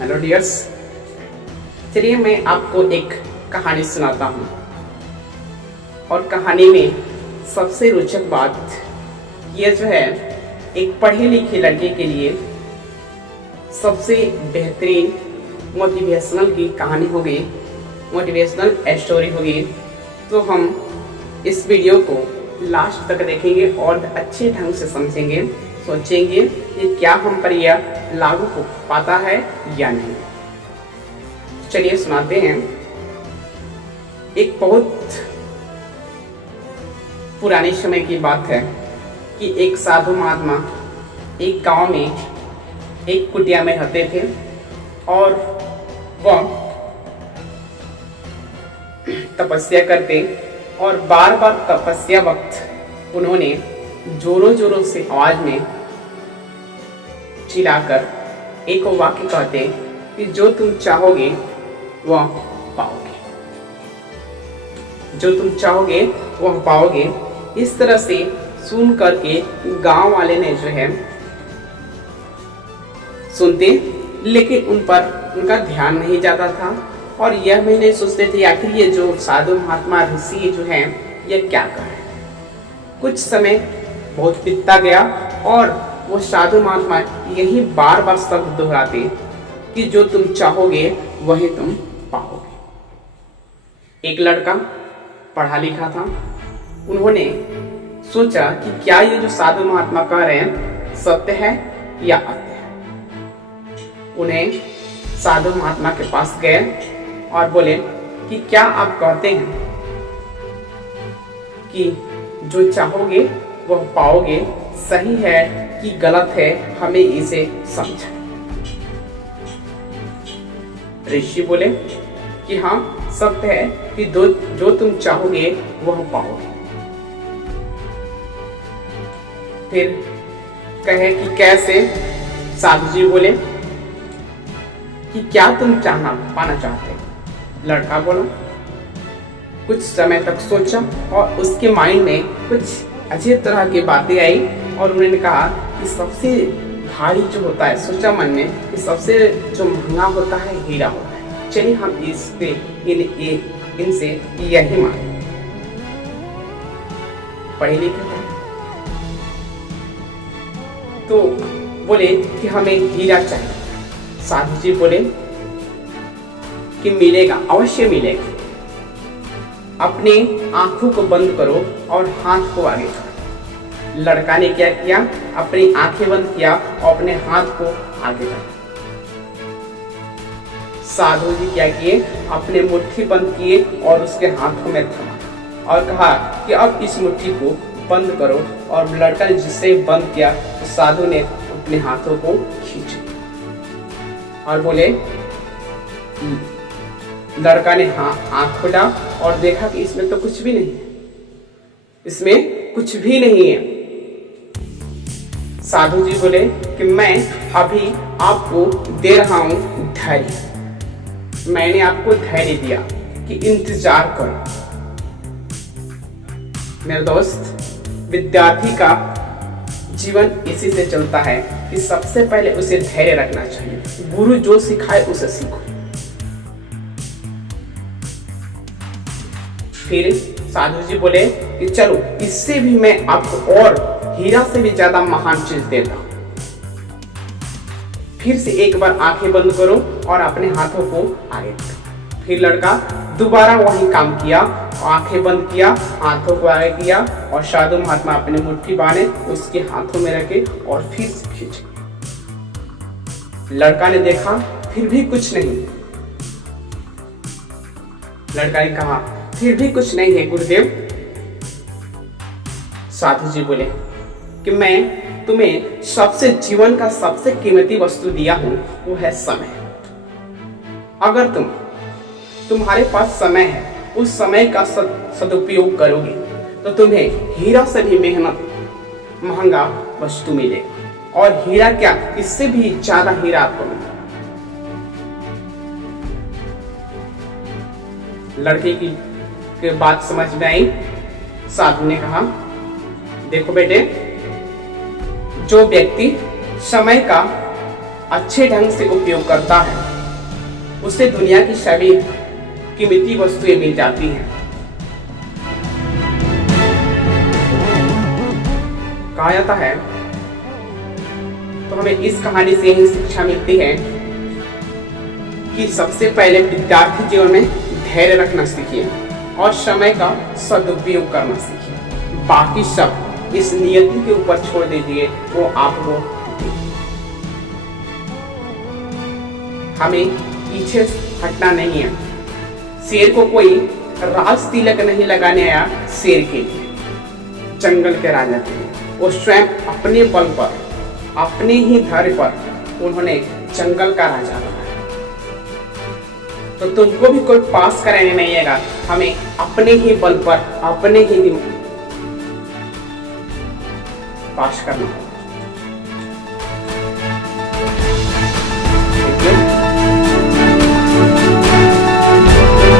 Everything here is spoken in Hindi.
हेलो डियर्स, चलिए मैं आपको एक कहानी सुनाता हूँ। और कहानी में सबसे रोचक बात ये जो है, एक पढ़े लिखे लड़के के लिए सबसे बेहतरीन मोटिवेशनल की कहानी होगी, मोटिवेशनल स्टोरी होगी। तो हम इस वीडियो को लास्ट तक देखेंगे और अच्छे ढंग से समझेंगे, सोचेंगे कि क्या हम पर यह लागू हो पाता है या नहीं। चलिए सुनाते हैं। एक बहुत पुराने समय की बात है कि एक साधु महात्मा एक गांव में एक कुटिया में रहते थे और वह तपस्या करते और बार बार तपस्या वक्त उन्होंने जोरों जोरों से आवाज में चिल्लाकर एक वाक्य कहते कि जो तुम चाहोगे वह पाओगे, जो तुम चाहोगे वह पाओगे। इस तरह से सुन करके गांव वाले ने जो है सुनते, लेकिन उन पर उनका ध्यान नहीं जाता था और यह भी नहीं सोचते थे आखिर ये जो साधु महात्मा ऋषि जो है ये क्या कर रहे हैं। कुछ समय बहुत बीतता गया और वो साधु महात्मा यही बार बार शब्द दोहराते कि जो तुम चाहोगे वही तुम पाओगे। एक लड़का पढ़ा लिखा था, उन्होंने सोचा कि क्या ये जो साधु महात्मा कह रहे हैं सत्य है या असत्य है। उन्हें साधु महात्मा के पास गए और बोले कि क्या आप कहते हैं कि जो चाहोगे वह पाओगे, सही है कि गलत है, हमें इसे समझा। ऋषि बोले कि हाँ सत्य है कि जो तुम चाहोगे वह पाओगे। फिर कहे कि कैसे। साधु जी बोले कि क्या तुम पाना चाहते। लड़का बोला, कुछ समय तक सोचा और उसके माइंड में कुछ अजीब तरह की बातें आई और उन्होंने कहा कि सबसे भारी जो होता है, सोचा मन में कि सबसे जो महंगा होता है हीरा होता है। चलिए हम इनसे यही मांगे। पढ़े लिखे थे तो बोले कि हमें हीरा चाहिए। साधु जी बोले कि मिलेगा, अवश्य मिलेगा। अपने आंखों को बंद करो और हाथ को आगे करो। लड़का ने क्या किया, अपनी आंखें बंद किया और अपने हाथ को आगे बढ़ाया। साधु जी क्या किए, अपने मुट्ठी बंद किए और उसके हाथों में थमा और कहा कि अब इस मुट्ठी को बंद करो। और लड़का ने जिससे बंद किया तो साधु ने अपने हाथों को खींचा और बोले, लड़का ने आंख खोला और देखा कि इसमें तो कुछ भी नहीं है, इसमें कुछ भी नहीं है। साधु जी बोले कि मैं अभी आपको दे रहा हूं धैर्य। मैंने आपको धैर्य दिया कि इंतजार करो। मेरे दोस्त, विद्यार्थी का जीवन इसी से चलता है कि सबसे पहले उसे धैर्य रखना चाहिए। गुरु जो सिखाए उसे सीखो। फिर साधु जी बोले कि चलो इससे भी मैं आपको और हीरा से भी ज्यादा महान चीज देता हूं। फिर से एक बार आंखें बंद करो और अपने हाथों को आगे करो। फिर लड़का दोबारा वही काम किया, आंखें बंद किया, हाथों को आगे किया और साधु महात्मा अपने मुट्ठी बांधे उसके हाथों में रखे और फिर से खींचे। लड़का ने देखा फिर भी कुछ नहीं। लड़का ने कहा फिर भी कुछ नहीं है गुरुदेव। साधु जी बोले कि मैं तुम्हें सबसे जीवन का सबसे कीमती वस्तु दिया हूं, वो है समय। अगर तुम्हारे पास समय है, उस समय का सदुपयोग करोगे तो तुम्हें हीरा से भी महंगा वस्तु मिलेगा। और हीरा क्या, इससे भी ज्यादा हीरा आपको मिलेगा। लड़के की बात समझ में आई। साधु ने कहा, देखो बेटे, जो व्यक्ति समय का अच्छे ढंग से उपयोग करता है उसे दुनिया की सभी कीमती वस्तुएं मिल जाती हैं। कहा जाता है, तो हमें इस कहानी से यही शिक्षा मिलती है कि सबसे पहले विद्यार्थी जीवन में धैर्य रखना सीखिए और समय का सदुपयोग करना सीखिए। बाकी सब इस नियति के ऊपर छोड़ दीजिए, वो आपको हमें पीछे हटना नहीं है। शेर को कोई राज तिलक नहीं लगाने आया शेर के लिए, जंगल के राजा के लिए। वो स्वयं अपने बल पर, अपने ही धैर्य पर उन्होंने जंगल का राजा बनाया। तो तुमको भी कोई पास कराने नहीं आएगा, हमें अपने ही बल पर, अपने ही पास करना।